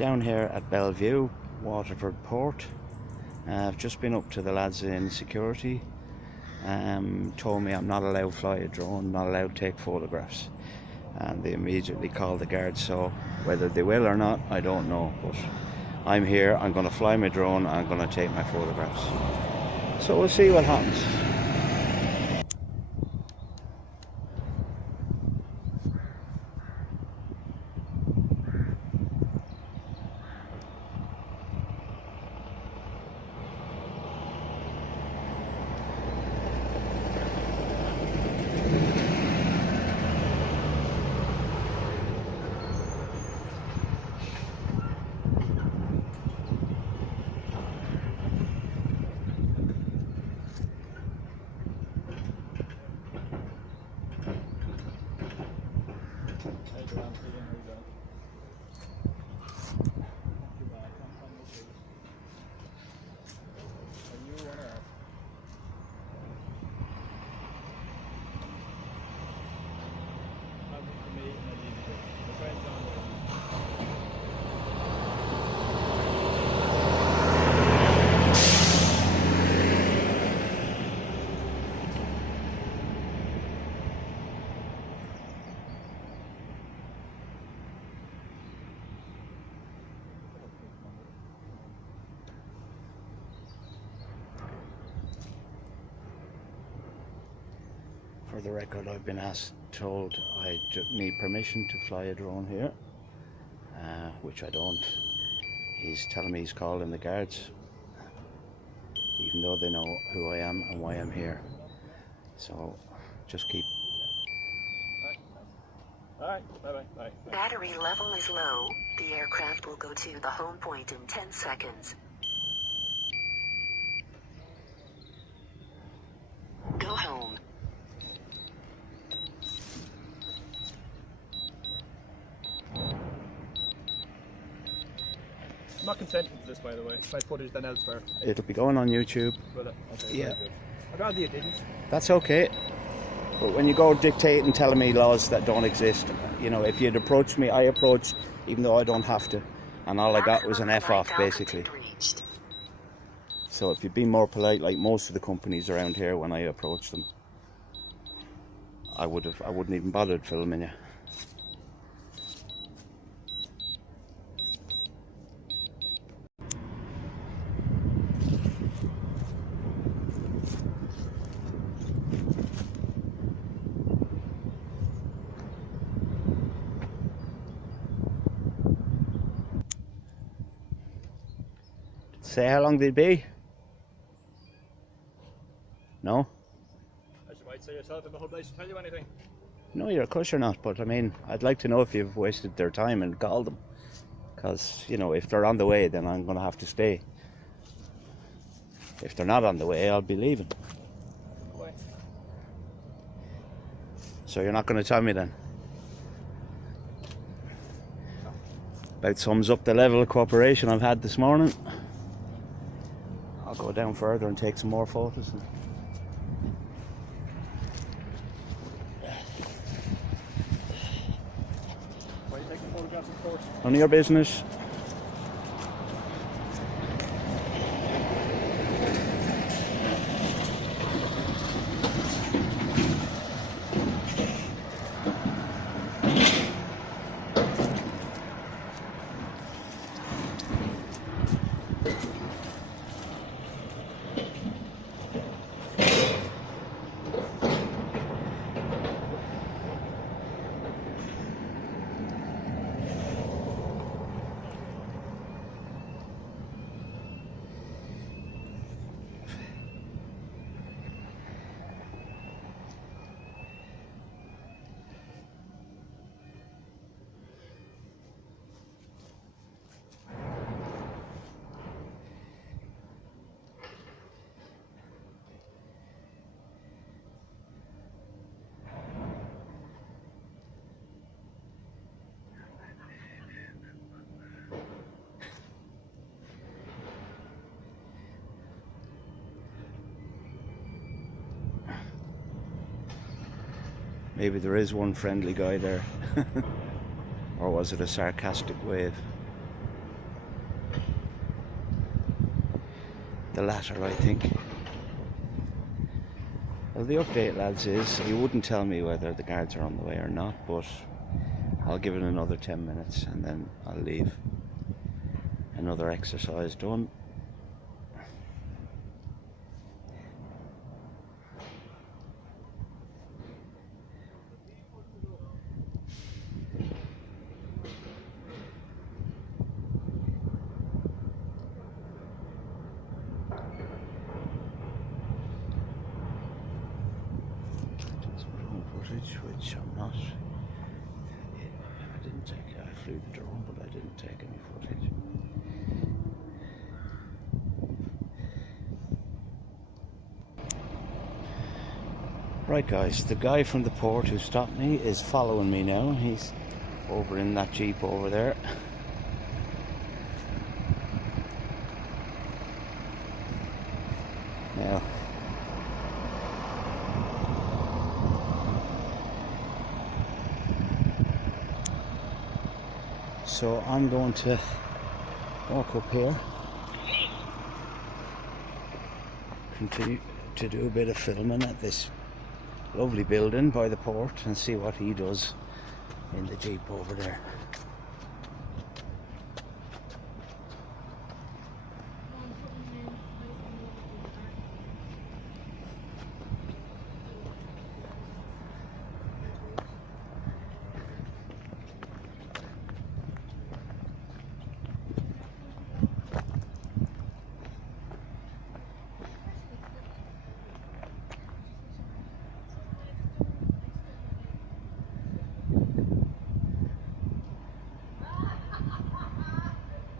Down here at Bellevue, Waterford port. I've just been up to the lads in security. Told me I'm not allowed to fly a drone, not allowed to take photographs, and they immediately called the guards. So whether they will or not, I don't know, but I'm here, I'm going to fly my drone, I'm going to take my photographs, so we'll see what happens. For the record, I've been told I need permission to fly a drone here, which I don't. He's telling me he's calling the guards, even though they know who I am and why I'm here. So just keep. Alright, bye. Battery level is low. The aircraft will go to the home point in 10 seconds. Go home. I'm not consenting to this, by the way. If I footage then elsewhere. It'll be going on YouTube. Will it? Okay, Yeah. I'd rather you didn't. That's okay. But when you go dictating, telling me laws that don't exist, you know, if you'd approached me, I approached, even though I don't have to. And all I got was an F off, basically. So if you'd been more polite, like most of the companies around here, when I approached them, I wouldn't even bothered filming you. Say how long they'd be? No? As you might say yourself, I'm a whole place to tell you anything. No, you're of course you're not, but I mean, I'd like to know if you've wasted their time and called them. Because, you know, if they're on the way, then I'm going to have to stay. If they're not on the way, I'll be leaving. Why? So you're not going to tell me then? About sums up the level of cooperation I've had this morning. I'll go down further and take some more photos. Why are you taking photographs of course? None of your business. Maybe there is one friendly guy there. Or was it a sarcastic wave? The latter, I think. Well, the update, lads, is he wouldn't tell me whether the guards are on the way or not, but I'll give it another 10 minutes and then I'll leave. Another exercise done. Which I'm not. I didn't take. I flew the drone, but I didn't take any footage. Right, guys, the guy from the port who stopped me is following me now. He's over in that Jeep over there. Now, so I'm going to walk up here, continue to do a bit of filming at this lovely building by the port and see what he does in the Jeep over there.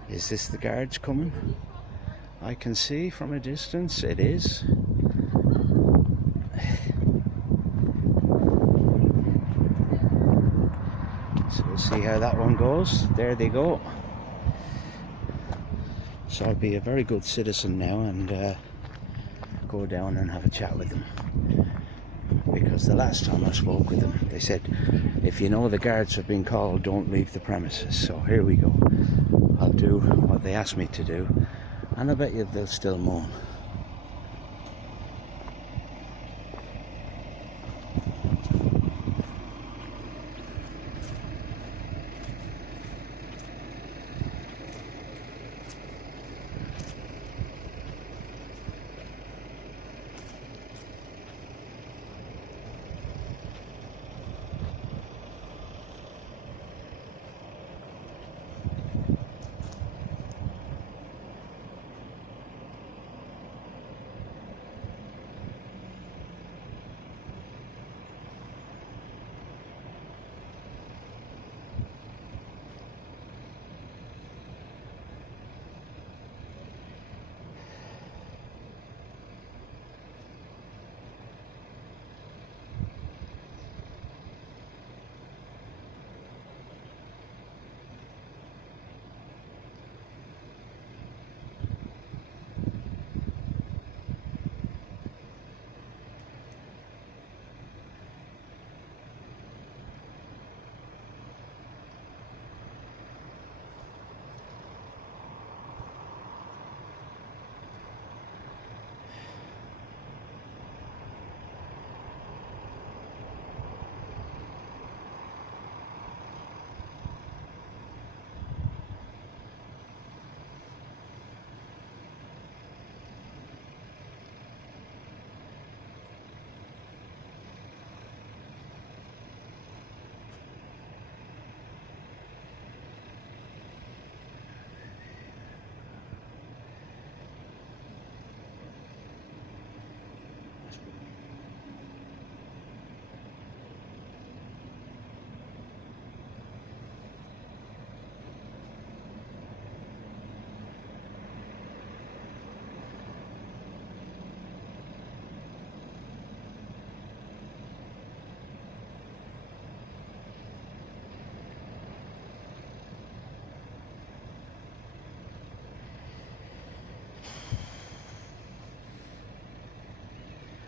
Is this the guards coming? I can see from a distance it is. So we'll see how that one goes. There they go. So I'll be a very good citizen now and go down and have a chat with them. Because the last time I spoke with them, they said, if you know the guards have been called, don't leave the premises. So here we go. I'll do what they asked me to do, and I bet you they'll still moan.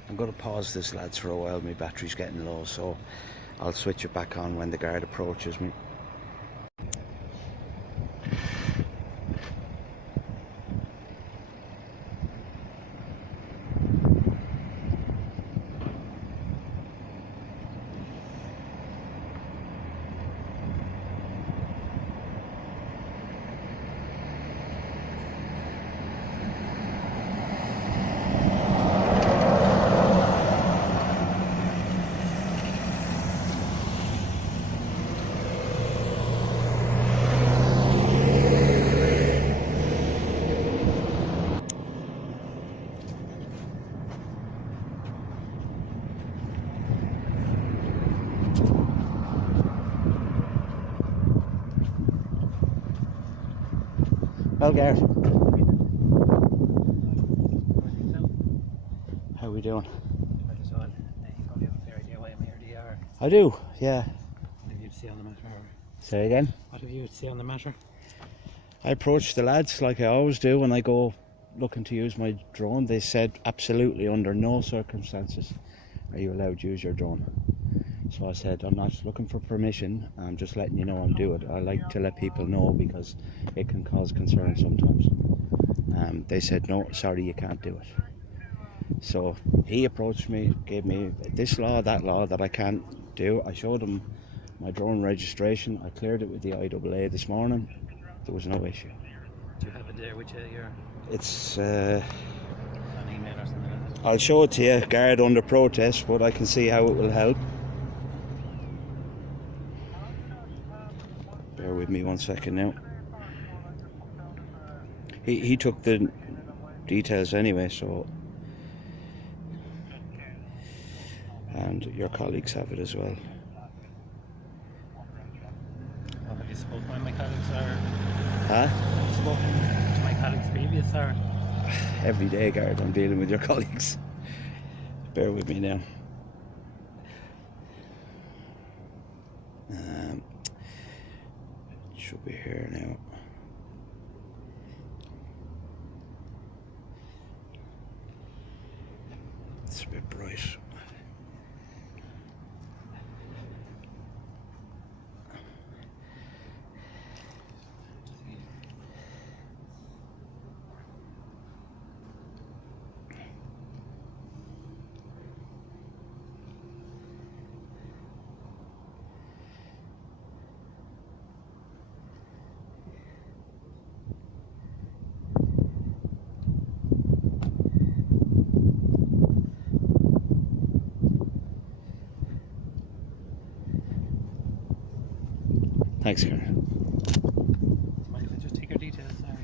I'm going to pause this, lads, for a while. My battery's getting low, so I'll switch it back on when the guard approaches me. Well, Gareth, how are we doing? You probably have a fair idea why I'm here, do you? Or I do, yeah. what have you to say on the matter? Say again? What have you to say on the matter? I approached the lads like I always do when I go looking to use my drone. They said absolutely under no circumstances are you allowed to use your drone. So I said, I'm not looking for permission, I'm just letting you know I'm doing it. I like to let people know because it can cause concern sometimes. They said, no, sorry, you can't do it. So he approached me, gave me this law, that law that I can't do. I showed him my drone registration. I cleared it with the IAA this morning. There was no issue. Do you have it there with you? It's An email or something like that? I'll show it to you, guard under protest, but I can see how it will help. Bear with me 1 second now. He took the details anyway, so, and your colleagues have it as well. Well, have you spoken with my colleagues or Huh? have you spoken to my colleagues previous or? Every day, guard, I'm dealing with your colleagues. Bear with me now. Should be here now. It's a bit bright. Thanks, Karen. Mind if I just take your details now?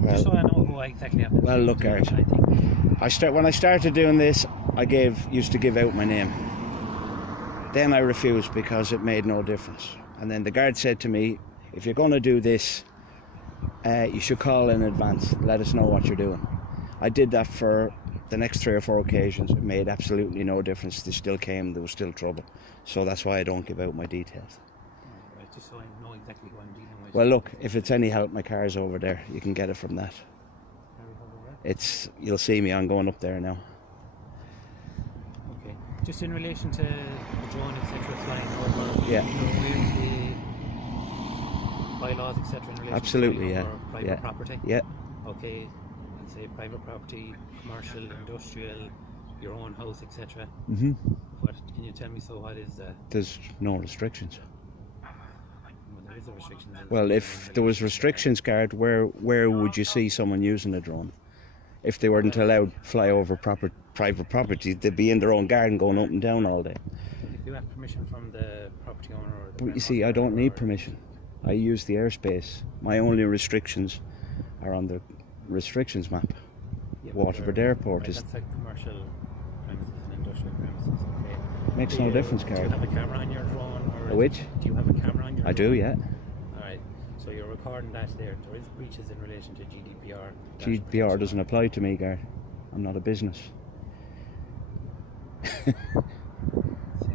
Well, Just so I know who I exactly have. well, look, Art. When I started doing this, I used to give out my name. Then I refused because it made no difference. And then the guard said to me, if you're going to do this, you should call in advance. Let us know what you're doing. I did that for the next 3 or 4 occasions. It made absolutely no difference. They still came. There was still trouble. So that's why I don't give out my details. Right, just so I know exactly who I'm dealing with. Well, look, if it's any help, my car's over there. You can get it from that. You'll see me. I'm going up there now. Okay. Just in relation to the drone, etc., flying over. Yeah. Where's the bylaws, etc., in relation Absolutely, to yeah. flying over private Yeah. property? Yeah. Okay. Let's say private property, commercial, industrial, your own house, etc. Mhm. What can you tell me? So, what is the? There's no restrictions. Well, there is a restriction. Well, if there was restrictions, guard, where would you see someone using a drone? If they weren't allowed to fly over private property, they'd be in their own garden going up and down all day. If you have permission from the property owner or the But you see, I don't need permission. I use the airspace. My only restrictions are on the restrictions map. Yeah, Waterford they're- Airport right, is that's like commercial premises and industrial premises. Okay. makes Do no you- difference, Do you Gary. have a camera on your drone? Or A which? Do you have a camera on your I drone? do, yeah. Alright, so you're recording that there. There is breaches in relation to GDPR. GDPR doesn't apply to me, Gary. I'm not a business. Saying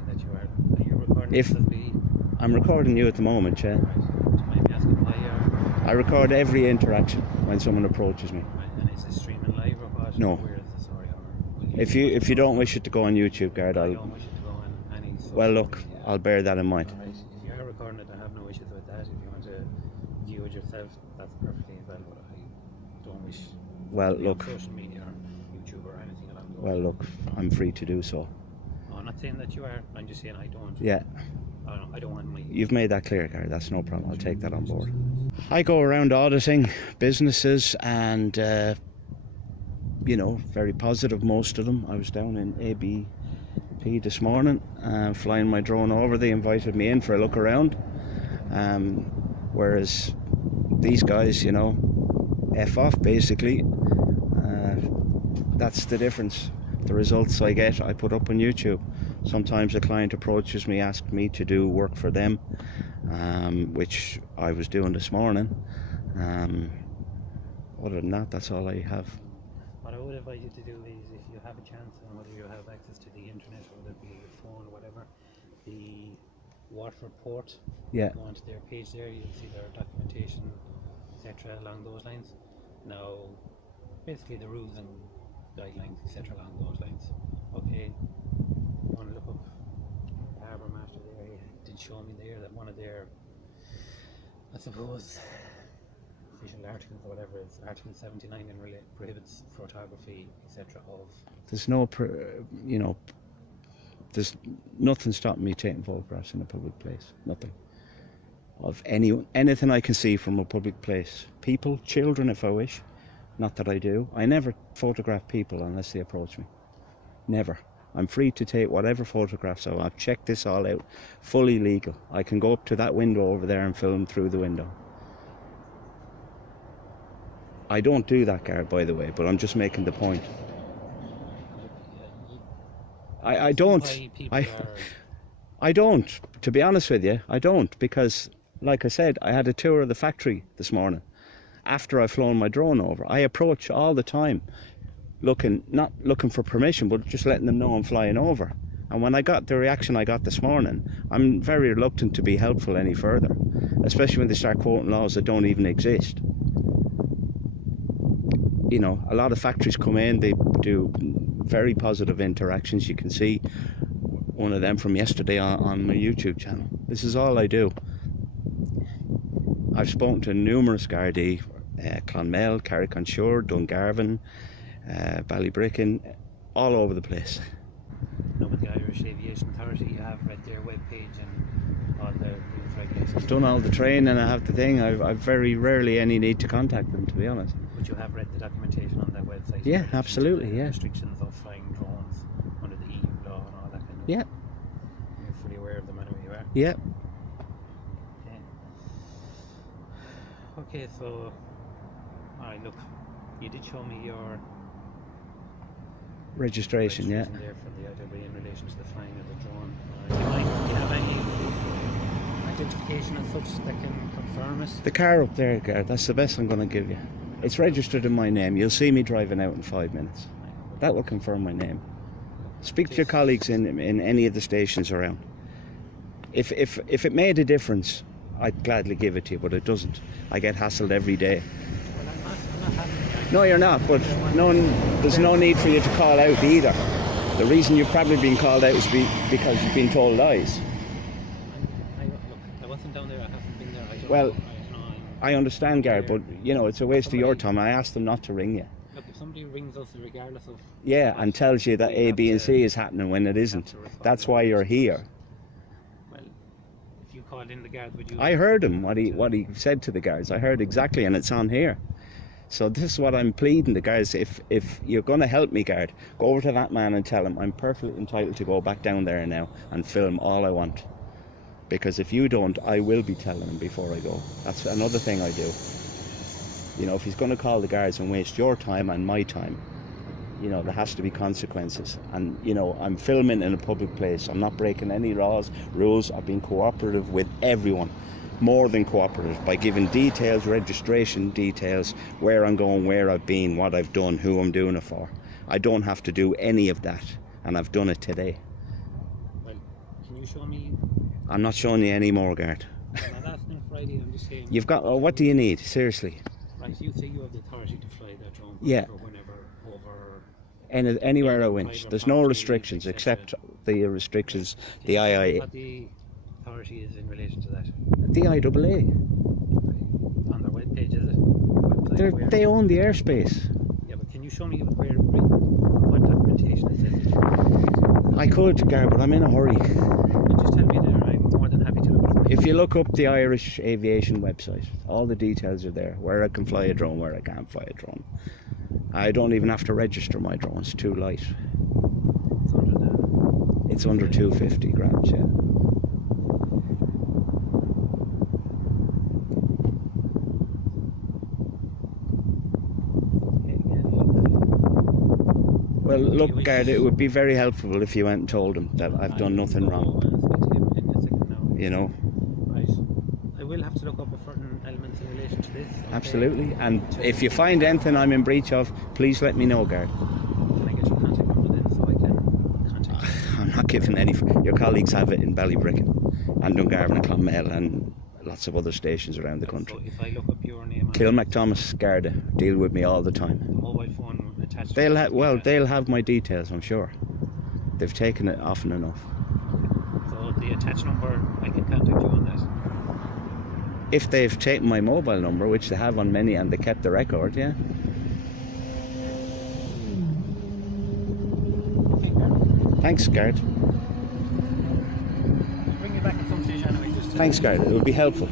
that you're recording If- this as we... I'm recording you at the moment, yeah. Right. Do you mind me asking why you're... I record every interaction when someone approaches me. Right, and is this streaming live or what? No. Where is this, sorry, or... will If you don't wish it to go on YouTube, Gard, I don't wish it to go on any social well, look, media. I'll bear that in mind. Alright, if you are recording it, I have no issues with that. If you want to view it yourself, that's perfectly well, but I don't wish Well, to be on look, social media or YouTube or anything along those well, lines. look, I'm free to do so. No, I'm not saying that you are, I'm just saying I don't. Yeah, I don't want my... you've made that clear, Gard. That's no problem. I'll take that on board. I go around auditing businesses and, very positive, most of them. I was down in ABP this morning, flying my drone over. They invited me in for a look around. Whereas these guys, F off basically. That's the difference. The results I get, I put up on YouTube. Sometimes a client approaches me, asks me to do work for them, which I was doing this morning. Other than that, that's all I have. What I would advise you to do is, if you have a chance, and whether you have access to the internet or whether it be your phone or whatever, the Waterford port, Yeah. go onto their page there, you'll see their documentation, etc. along those lines. Now, basically the rules and guidelines, etc. along those lines. Okay, you want to look up the harbour master there, he did show me there that one of their, I suppose, official articles or whatever is Article 79 and prohibits photography, etc. of. There's no, there's nothing stopping me taking photographs in a public place. Nothing. Of anything I can see from a public place. People, children if I wish. Not that I do. I never photograph people unless they approach me. Never. I'm free to take whatever photographs I want. I've checked this all out. Fully legal. I can go up to that window over there and film through the window. I don't do that, Gareth, by the way, but I'm just making the point. I don't. I don't. To be honest with you, I don't, because, like I said, I had a tour of the factory this morning after I've flown my drone over. I approach all the time, not looking for permission, but just letting them know I'm flying over. And when I got the reaction I got this morning, I'm very reluctant to be helpful any further, especially when they start quoting laws that don't even exist. You know, a lot of factories come in, they do very positive interactions. You can see one of them from yesterday on my YouTube channel. This is all I do. I've spoken to numerous gardai, Clonmel, Carrick-on-Shore, Dungarvan, Ballybricken, all over the place. No, with the Irish Aviation Authority, you have read their webpage and all the rules, regulations. I've done all the training, I have the thing. I've very rarely any need to contact them, to be honest. But you have read the documentation on that website? Yeah, absolutely, yeah. Restrictions of flying drones under the EU law and all that kind of. Yeah. You're fully aware of them anyway, you are? Yeah. Okay, so, alright, look, you did show me your Registration, yeah. there for the IWA in relation to the flying of the drone. Do you have any identification as such that can confirm it? The car up there, Gareth, that's the best I'm going to give you. It's registered in my name. You'll see me driving out in 5 minutes. That will confirm my name. Speak to your colleagues in any of the stations around. If it made a difference, I'd gladly give it to you, but it doesn't. I get hassled every day. Well, I'm not having it. No, you're not, but there's no need for you to call out either. The reason you've probably been called out is because you've been told lies. Look, I wasn't down there, I haven't been there. I don't Well, know. I understand, Gareth, but you know, it's a waste of your time. I asked them not to ring you. Look, if somebody rings us regardless of... Yeah, and tells you that A, B and C is happening when it isn't. That's why you're here. Well, if you called in the guard, would you... I heard him, what he said to the guards. I heard exactly, and it's on here. So this is what I'm pleading the guards. If you're going to help me, guard, go over to that man and tell him I'm perfectly entitled to go back down there now and film all I want. Because if you don't, I will be telling him before I go. That's another thing I do. You know, if he's going to call the guards and waste your time and my time, you know, there has to be consequences. And, you know, I'm filming in a public place. I'm not breaking any laws, rules. I've been cooperative with everyone. More than cooperative, by giving details, registration details, where I'm going, where I've been, what I've done, who I'm doing it for. I don't have to do any of that, and I've done it today. Well, can you show me... I'm not showing you any more, Gart. I'm not asking Friday, I'm just saying... You've got... Oh, what do you need? Seriously. Right, you say you have the authority to fly that drone Yeah. whenever, over... Anywhere I went. There's no restrictions, except the restrictions the IIA... What the authority is in relation to that? The IAA. On their webpage, is it? Website, They own the airspace. Yeah, but can you show me what documentation it says? I could, Gar, but I'm in a hurry. Just tell me there, I'm more than happy to look it up. If you look up the Irish Aviation website, all the details are there. Where I can fly a drone, where I can't fly a drone. I don't even have to register my drone, it's too light. It's under 250 grams, yeah. Well, look, Gard, it would be very helpful if you went and told him that I've done nothing wrong. You know? Right. I will have to look up a certain elements in relation relation to this. Okay. Absolutely. And if you find anything I'm in breach of, please let me know, Gard. Can I get your contact number then so I can contact you? I'm not giving any. Your colleagues have it in Ballybricken and Dungarvan and Clonmel and lots of other stations around the country. So if I look up your name on Kilmacthomas Garda deal with me all the time. the mobile phone attached They'll to have, well, they'll have my details, I'm sure. They've taken it often enough. So the attached number, I can contact you on that. If they've taken my mobile number, which they have on many, and they kept the record, yeah. Okay, Carl. Thanks, Gard. I'll bring you back at some stage anyway. Just to Thanks, Gard. It would be helpful.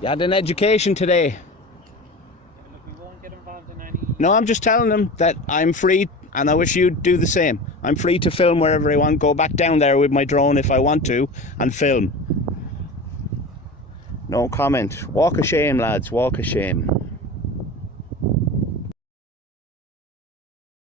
You had an education today. Look, we won't get involved in any. No, I'm just telling them that I'm free, and I wish you'd do the same. I'm free to film wherever I want, go back down there with my drone if I want to, and film. No comment. Walk of shame, lads, walk of shame.